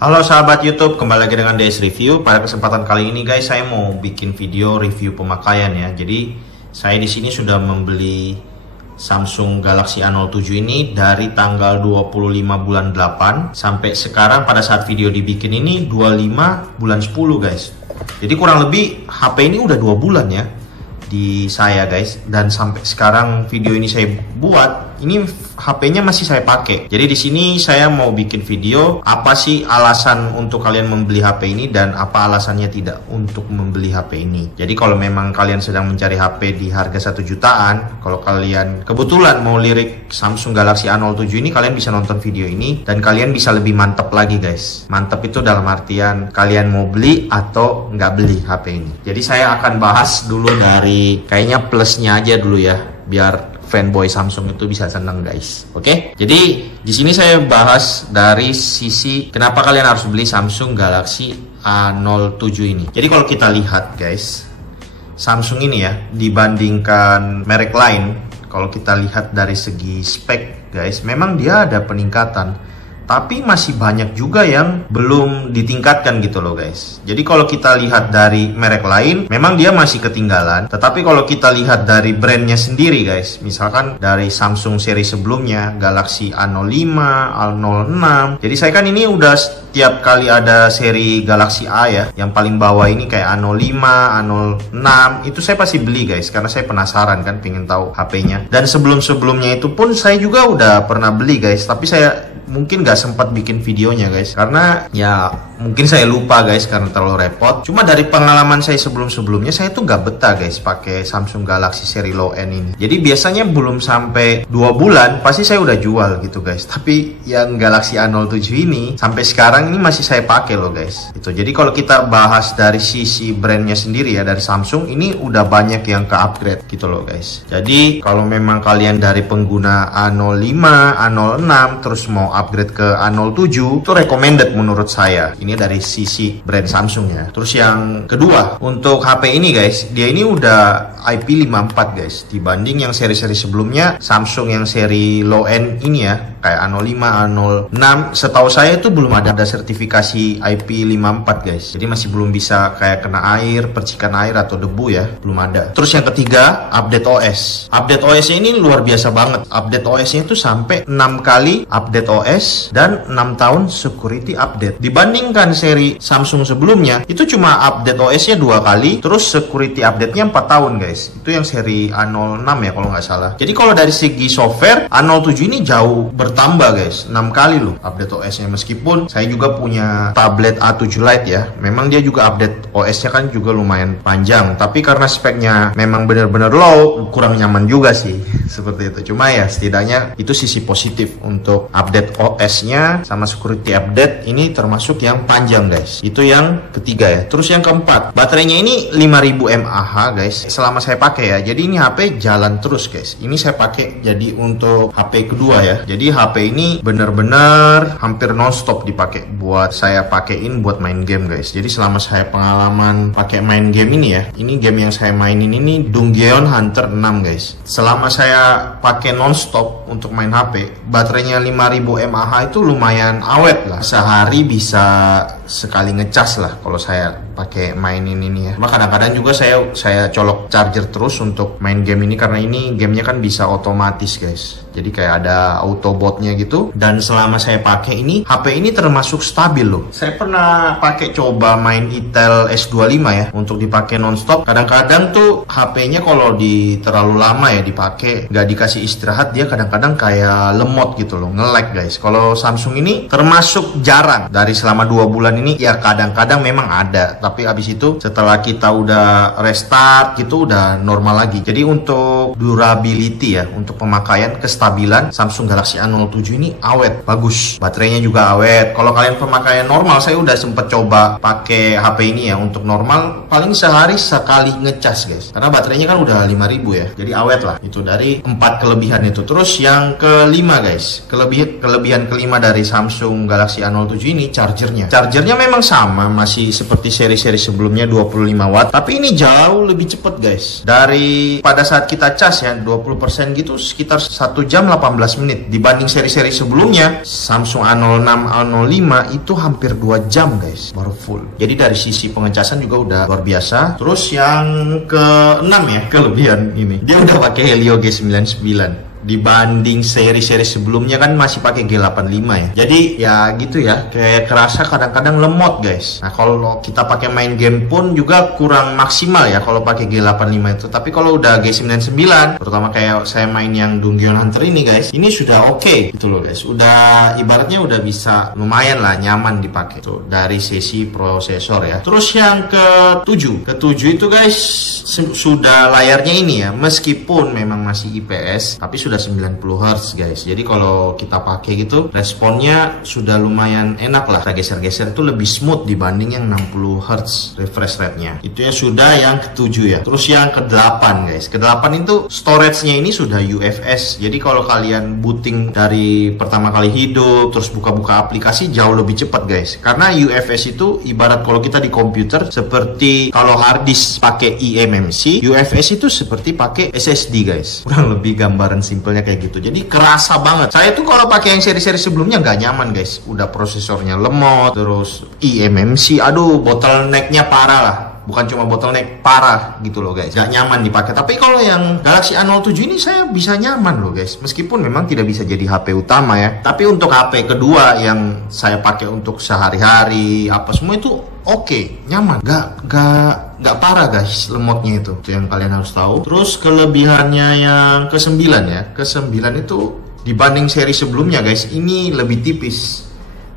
Halo sahabat YouTube, kembali lagi dengan DS Review. Pada kesempatan kali ini guys, saya mau bikin video review pemakaian ya. Jadi saya di sini sudah membeli Samsung Galaxy A07 ini dari tanggal 25 bulan 8 sampai sekarang pada saat video dibikin ini 25 bulan 10 guys. Jadi kurang lebih HP ini udah 2 bulan ya di saya guys, dan sampai sekarang video ini saya buat, ini HP-nya masih saya pakai. Jadi di sini saya mau bikin video apa sih alasan untuk kalian membeli HP ini dan apa alasannya tidak untuk membeli HP ini. Jadi kalau memang kalian sedang mencari HP di harga 1 jutaan, kalau kalian kebetulan mau lirik Samsung Galaxy A07 ini, kalian bisa nonton video ini dan kalian bisa lebih mantep lagi guys. Mantep itu dalam artian kalian mau beli atau nggak beli HP ini. Jadi saya akan bahas dulu dari kayaknya plusnya aja dulu ya, biar fanboy Samsung itu bisa seneng guys. Oke? Jadi di sini saya bahas dari sisi kenapa kalian harus beli Samsung Galaxy A07 ini. Jadi kalau kita lihat guys, Samsung ini ya dibandingkan merek lain, kalau kita lihat dari segi spek guys, memang dia ada peningkatan. Tapi masih banyak juga yang belum ditingkatkan gitu loh guys. Jadi kalau kita lihat dari merek lain, memang dia masih ketinggalan. Tetapi kalau kita lihat dari brandnya sendiri guys, misalkan dari Samsung seri sebelumnya, Galaxy A05, A06. Jadi saya kan ini udah setiap kali ada seri Galaxy A ya, yang paling bawah ini kayak A05, A06, itu saya pasti beli guys, karena saya penasaran kan, pengen tahu HP-nya. Dan sebelum-sebelumnya itu pun saya juga udah pernah beli guys, tapi saya mungkin gak sempat bikin videonya guys, karena ya mungkin saya lupa guys, karena terlalu repot. Cuma dari pengalaman saya sebelum-sebelumnya, saya tuh gak betah guys pakai Samsung Galaxy seri low end ini. Jadi biasanya belum sampai 2 bulan pasti saya udah jual gitu guys. Tapi yang Galaxy A07 ini sampai sekarang ini masih saya pakai loh guys. Itu. Jadi kalau kita bahas dari sisi brandnya sendiri ya, dari Samsung ini udah banyak yang ke upgrade gitu loh guys. Jadi kalau memang kalian dari pengguna A05, A06 terus mau upgrade ke A07, itu recommended menurut saya. Ini dari sisi brand Samsung ya. Terus yang kedua, untuk HP ini guys, dia ini udah IP54 guys, dibanding yang seri-seri sebelumnya Samsung yang seri low end ini ya, kayak A05, A06, setahu saya itu belum ada sertifikasi IP54 guys. Jadi masih belum bisa kayak kena air, percikan air atau debu ya, belum ada. Terus yang ketiga, update OS. Update OS ini luar biasa banget. Update OS-nya itu sampai 6 kali update OS dan 6 tahun security update. Dibandingkan seri Samsung sebelumnya, itu cuma update OS-nya 2 kali, terus security update-nya 4 tahun guys. Itu yang seri A06 ya kalau nggak salah. Jadi kalau dari segi software, A07 ini jauh bertambah guys, 6 kali loh update OS-nya. Meskipun saya juga punya tablet A7 Lite ya, memang dia juga update OS-nya kan juga lumayan panjang, tapi karena speknya memang bener-bener low, kurang nyaman juga sih seperti itu. Cuma ya setidaknya itu sisi positif untuk update OS-nya sama security update ini termasuk yang panjang guys. Itu yang ketiga ya. Terus yang keempat, baterainya ini 5000 mAh guys selama saya pakai ya. Jadi ini HP jalan terus guys. Ini saya pakai jadi untuk HP kedua ya. Jadi HP ini bener-bener hampir non-stop dipakai buat saya pakein buat main game guys. Jadi selama saya pengalaman pakai main game ini ya, ini game yang saya mainin ini Dungeon Hunter 6 guys. Selama saya pakai non-stop untuk main HP, baterainya 5000 mAh itu lumayan awet lah. Sehari bisa sekali ngecas lah kalau saya pakai mainin ini ya. Cuma kadang-kadang juga saya colok charger terus untuk main game ini, karena ini gamenya kan bisa otomatis guys. Jadi kayak ada autobotnya gitu. Dan selama saya pakai ini, HP ini termasuk stabil loh. Saya pernah pakai coba main Itel S25 ya, untuk dipakai nonstop. Kadang-kadang tuh HP-nya kalau terlalu lama ya dipakai, nggak dikasih istirahat, dia kadang-kadang kayak lemot gitu loh, nge-lag guys. Kalau Samsung ini termasuk jarang. Dari selama 2 bulan ini ya kadang-kadang memang ada, tapi abis itu setelah kita udah restart gitu udah normal lagi. Jadi untuk durability ya, untuk pemakaian, kestabilan Samsung Galaxy A07 ini awet, bagus. Baterainya juga awet. Kalau kalian pemakaian normal, saya udah sempet coba pakai HP ini ya, untuk normal paling sehari sekali ngecas guys, karena baterainya kan udah 5000 ya, jadi awet lah. Itu dari 4 kelebihan itu. Terus yang kelima guys, kelebihan kelima dari Samsung Galaxy A07 ini, chargernya memang sama, masih seperti seri-seri sebelumnya 25 watt, tapi ini jauh lebih cepet guys. Dari pada saat kita cas ya, 20% gitu sekitar 1 jam 18 menit. Dibanding seri-seri sebelumnya, Samsung A06, A05 itu hampir 2 jam guys baru full. Jadi dari sisi pengecasan juga udah luar biasa. Terus yang ke-6 ya, kelebihan ini, dia udah pakai Helio G99. Dibanding seri-seri sebelumnya kan masih pakai G85 ya. Jadi ya gitu ya, kayak kerasa kadang-kadang lemot guys. Nah kalau kita pakai main game pun juga kurang maksimal ya kalau pakai G85 itu. Tapi kalau udah G99, terutama kayak saya main yang Dungeon Hunter ini guys, ini sudah oke gitu loh guys. Udah ibaratnya udah bisa lumayan lah, nyaman dipakai tuh dari sisi prosesor ya. Terus yang ke-7 itu guys sudah layarnya ini ya, meskipun memang masih IPS tapi sudah 90 Hz guys. Jadi kalau kita pakai gitu responnya sudah lumayan enak lah. Kita geser-geser itu lebih smooth dibanding yang 60 Hz refresh rate-nya. Itu ya sudah yang ke-7 ya. Terus yang ke-8 guys. Ke-8 itu storage-nya ini sudah UFS. Jadi kalau kalian booting dari pertama kali hidup terus buka-buka aplikasi jauh lebih cepat guys. Karena UFS itu ibarat kalau kita di komputer seperti kalau hard disk pakai eMMC, UFS itu seperti pakai SSD guys. Kurang lebih gambaran simpelnya kayak gitu. Jadi kerasa banget. Saya tuh kalau pakai yang seri-seri sebelumnya nggak nyaman guys. Udah prosesornya lemot, terus eMMC, aduh bottleneck-nya parah lah. Bukan cuma bottleneck, parah gitu loh guys. Gak nyaman dipakai. Tapi kalau yang Galaxy A07 ini saya bisa nyaman loh guys. Meskipun memang tidak bisa jadi HP utama ya. Tapi untuk HP kedua yang saya pakai untuk sehari-hari apa semua itu oke, nyaman. Gak parah guys lemotnya itu yang kalian harus tahu. Terus kelebihannya yang ke-9 ya. Ke-9 itu dibanding seri sebelumnya guys, ini lebih tipis.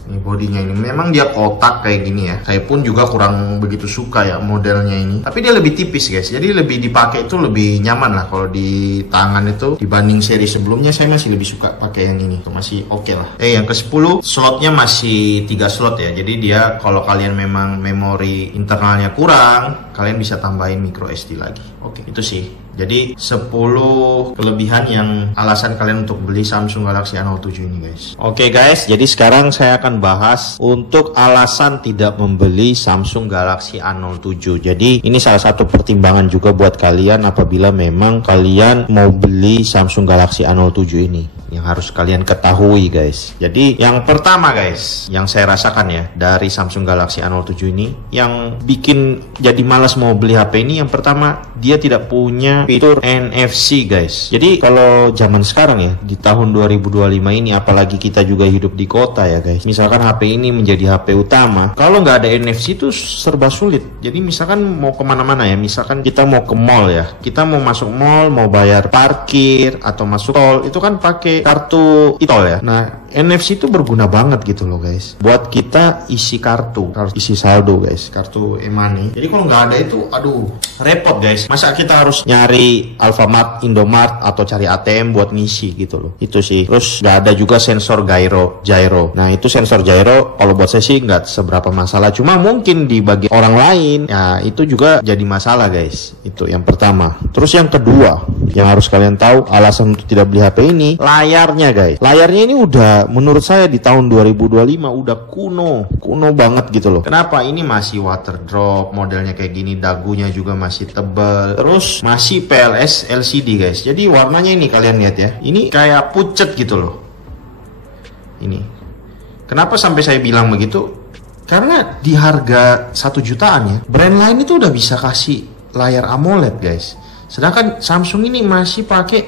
Ini bodinya ini memang dia kotak kayak gini ya. Saya pun juga kurang begitu suka ya modelnya ini. Tapi dia lebih tipis guys. Jadi lebih dipakai itu lebih nyaman lah kalau di tangan itu dibanding seri sebelumnya. Saya masih lebih suka pakai yang ini. Itu masih oke lah. Yang ke-10 slotnya masih 3 slot ya. Jadi dia kalau kalian memang memori internalnya kurang, kalian bisa tambahin micro SD lagi. Oke, itu sih. Jadi 10 kelebihan yang alasan kalian untuk beli Samsung Galaxy A07 ini guys. Oke guys, jadi sekarang saya akan bahas untuk alasan tidak membeli Samsung Galaxy A07. Jadi ini salah satu pertimbangan juga buat kalian apabila memang kalian mau beli Samsung Galaxy A07 ini. Yang harus kalian ketahui guys. Jadi yang pertama guys, yang saya rasakan ya dari Samsung Galaxy A07 ini, yang bikin jadi malas mau beli HP ini, yang pertama dia tidak punya fitur NFC guys. Jadi kalau zaman sekarang ya di tahun 2025 ini, apalagi kita juga hidup di kota ya guys, misalkan HP ini menjadi HP utama, kalau nggak ada NFC itu serba sulit. Jadi misalkan mau kemana-mana ya, misalkan kita mau ke mall ya, kita mau masuk mall, mau bayar parkir atau masuk tol, itu kan pakai kartu e-tol ya. Nah NFC itu berguna banget gitu loh guys, buat kita isi kartu, isi saldo guys, kartu e-money. Jadi kalau nggak ada itu, aduh repot guys. Masa kita harus nyari Alfamart, Indomart atau cari ATM buat ngisi gitu loh. Itu sih. Terus nggak ada juga sensor gyro. Nah itu sensor gyro kalau buat saya sih nggak seberapa masalah. Cuma mungkin di bagi orang lain ya itu juga jadi masalah guys. Itu yang pertama. Terus yang kedua yang harus kalian tahu alasan untuk tidak beli HP ini, layarnya guys. Layarnya ini udah menurut saya di tahun 2025 udah kuno banget gitu loh. Kenapa? Ini masih water drop modelnya kayak gini, dagunya juga masih tebal, terus masih PLS LCD guys. Jadi warnanya ini kalian lihat ya, ini kayak pucet gitu loh. Ini kenapa sampai saya bilang begitu? Karena di harga 1 jutaan ya, brand lain itu udah bisa kasih layar AMOLED guys. Sedangkan Samsung ini masih pakai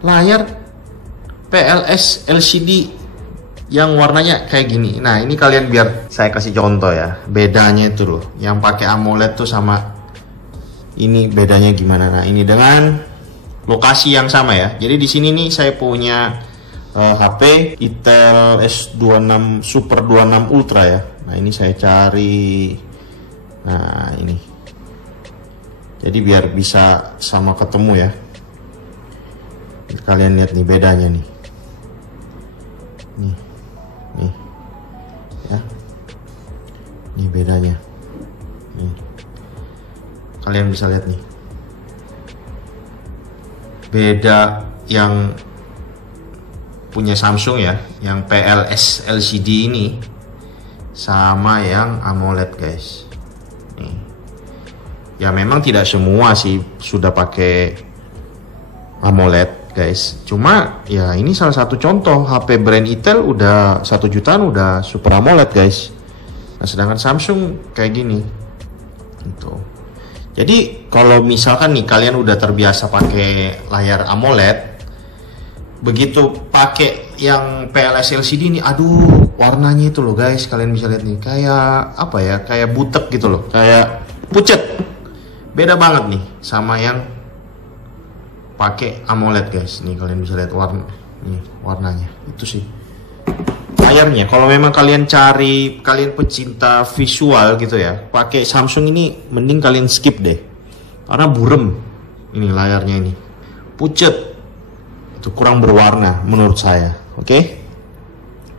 layar PLS LCD yang warnanya kayak gini. Nah ini kalian biar saya kasih contoh ya, bedanya itu loh, yang pakai AMOLED tuh sama ini bedanya gimana. Nah ini dengan lokasi yang sama ya. Jadi di sini nih saya punya HP Itel S26 Super 26 Ultra ya. Nah ini saya cari, nah ini. Jadi biar bisa sama ketemu ya. Kalian lihat nih bedanya nih. Nih ya. Nih bedanya. Nih. Kalian bisa lihat nih. Beda yang punya Samsung ya, yang PLS LCD ini sama yang AMOLED guys. Nih. Ya memang tidak semua sih sudah pakai AMOLED guys. Cuma ya ini salah satu contoh HP brand Itel udah 1 jutaan udah Super AMOLED guys. Nah, sedangkan Samsung kayak gini gitu. Jadi kalau misalkan nih kalian udah terbiasa pakai layar AMOLED, begitu pakai yang PLS LCD nih, aduh warnanya itu loh guys, kalian bisa lihat nih kayak apa ya, kayak butek gitu loh, kayak pucet. Beda banget nih sama yang pakai AMOLED guys. Nih kalian bisa lihat warnanya itu sih layarnya. Kalau memang kalian pecinta visual gitu ya, pakai Samsung ini mending kalian skip deh, karena burem ini layarnya, ini pucet, itu kurang berwarna menurut saya. Oke.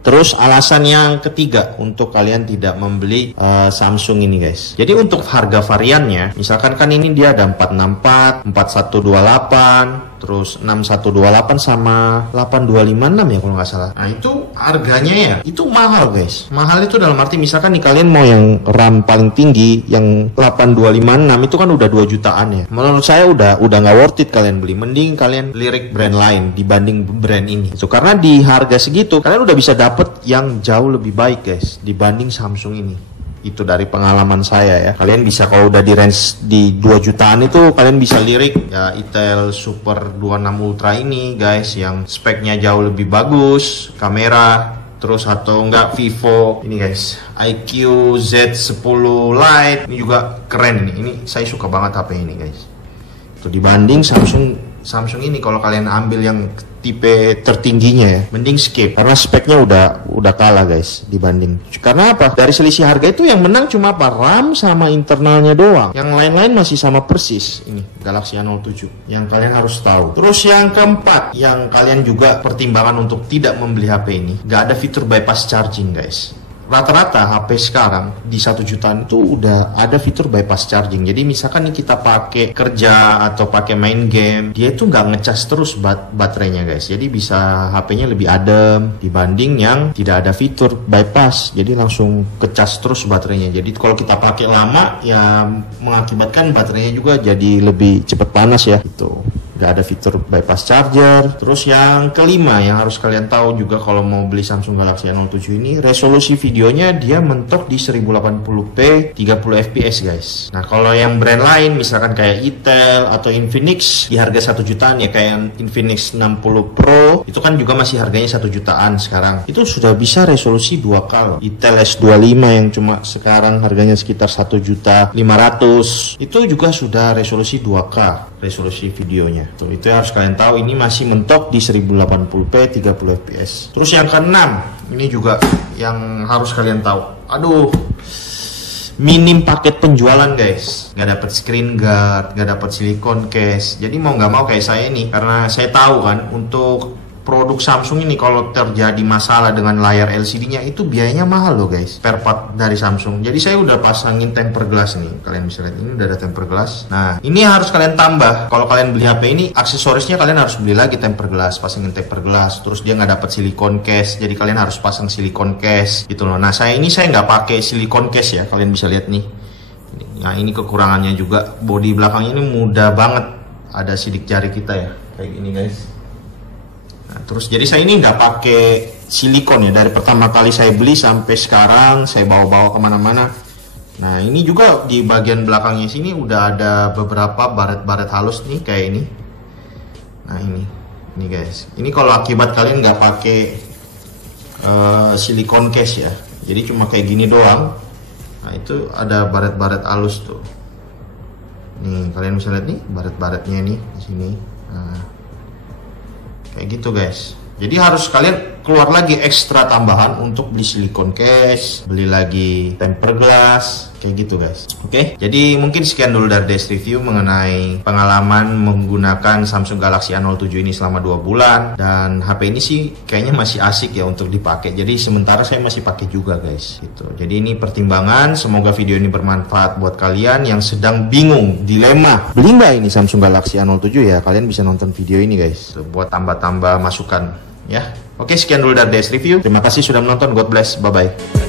Terus alasan yang ketiga untuk kalian tidak membeli Samsung ini guys. Jadi untuk harga variannya, misalkan kan ini dia ada 464, 4128, terus 6128 sama 8256 ya kalau nggak salah. Nah itu harganya ya, itu mahal guys. Mahal itu dalam arti misalkan nih kalian mau yang RAM paling tinggi, yang 8256 itu kan udah 2 jutaan ya. Menurut saya udah nggak worth it kalian beli. Mending kalian lirik brand lain dibanding brand ini. Itu karena di harga segitu kalian udah bisa dapet yang jauh lebih baik guys dibanding Samsung ini. Itu dari pengalaman saya ya. Kalian bisa kalau udah di range di 2 jutaan itu kalian bisa lirik ya Itel Super 26 Ultra ini guys, yang speknya jauh lebih bagus, kamera, terus atau enggak Vivo ini guys, IQ Z10 Lite ini juga keren ini. Ini saya suka banget HP ini guys. Itu dibanding Samsung ini kalau kalian ambil yang tipe tertingginya ya, mending skip karena speknya udah kalah guys dibanding. Karena apa? Dari selisih harga itu yang menang cuma apa? RAM sama internalnya doang. Yang lain-lain masih sama persis. Ini Galaxy A07 yang kalian harus tahu. Terus yang keempat, yang kalian juga pertimbangan untuk tidak membeli HP ini, nggak ada fitur bypass charging guys. Rata-rata HP sekarang di 1 jutaan itu udah ada fitur bypass charging. Jadi misalkan nih kita pakai kerja atau pakai main game, dia itu nggak ngecas terus baterainya guys. Jadi bisa HP-nya lebih adem dibanding yang tidak ada fitur bypass. Jadi langsung kecas terus baterainya. Jadi kalau kita pakai lama ya mengakibatkan baterainya juga jadi lebih cepat panas ya. Itu nggak ada fitur bypass charger. Terus yang kelima yang harus kalian tahu juga kalau mau beli Samsung Galaxy A07 ini, resolusi videonya dia mentok di 1080p 30 fps guys. Nah kalau yang brand lain misalkan kayak Itel atau Infinix di harga 1 jutaan ya, kayak Infinix 60 Pro itu kan juga masih harganya 1 jutaan sekarang, itu sudah bisa resolusi 2K. Itel S25 yang cuma sekarang harganya sekitar 1.500.000 itu juga sudah resolusi 2K resolusi videonya. Tuh, itu harus kalian tahu, ini masih mentok di 1080p 30 fps. Terus yang keenam, ini juga yang harus kalian tahu. Aduh, minim paket penjualan guys. Nggak dapat screen guard, nggak dapat silicone case. Jadi mau nggak mau kayak saya nih, karena saya tahu kan untuk produk Samsung ini kalau terjadi masalah dengan layar LCD-nya itu biayanya mahal loh guys, spare part dari Samsung. Jadi saya udah pasangin tempered glass nih, kalian bisa lihat ini udah ada tempered glass. Nah ini harus kalian tambah, kalau kalian beli HP ini aksesorisnya kalian harus beli lagi tempered glass, pasangin tempered glass. Terus dia nggak dapat silicone case, jadi kalian harus pasang silicone case gitu loh. Nah saya nggak pakai silicone case ya, kalian bisa lihat nih. Nah ini kekurangannya juga, bodi belakangnya ini mudah banget ada sidik jari kita ya, kayak gini guys. Nah, terus jadi saya ini nggak pakai silikon ya, dari pertama kali saya beli sampai sekarang saya bawa-bawa kemana-mana. Nah ini juga di bagian belakangnya sini udah ada beberapa baret-baret halus nih kayak ini. Nah ini guys, ini kalau akibat kalian nggak pakai silikon case ya, jadi cuma kayak gini doang. Nah itu ada baret-baret halus tuh. Nih kalian bisa lihat nih baret-baretnya nih di sini. Nah, kayak gitu guys. Jadi harus kalian keluar lagi ekstra tambahan untuk beli silicone case, beli lagi tempered glass, kayak gitu guys. Oke, jadi mungkin sekian dulu dari Des Review mengenai pengalaman menggunakan Samsung Galaxy A07 ini selama 2 bulan. Dan HP ini sih kayaknya masih asik ya untuk dipakai. Jadi sementara saya masih pakai juga guys. Gitu. Jadi ini pertimbangan. Semoga video ini bermanfaat buat kalian yang sedang bingung, dilema, beli nggak ini Samsung Galaxy A07 ya. Kalian bisa nonton video ini guys, buat tambah-tambah masukan ya. Oke, sekian dulu dari Des Review. Terima kasih sudah menonton. God bless. Bye-bye.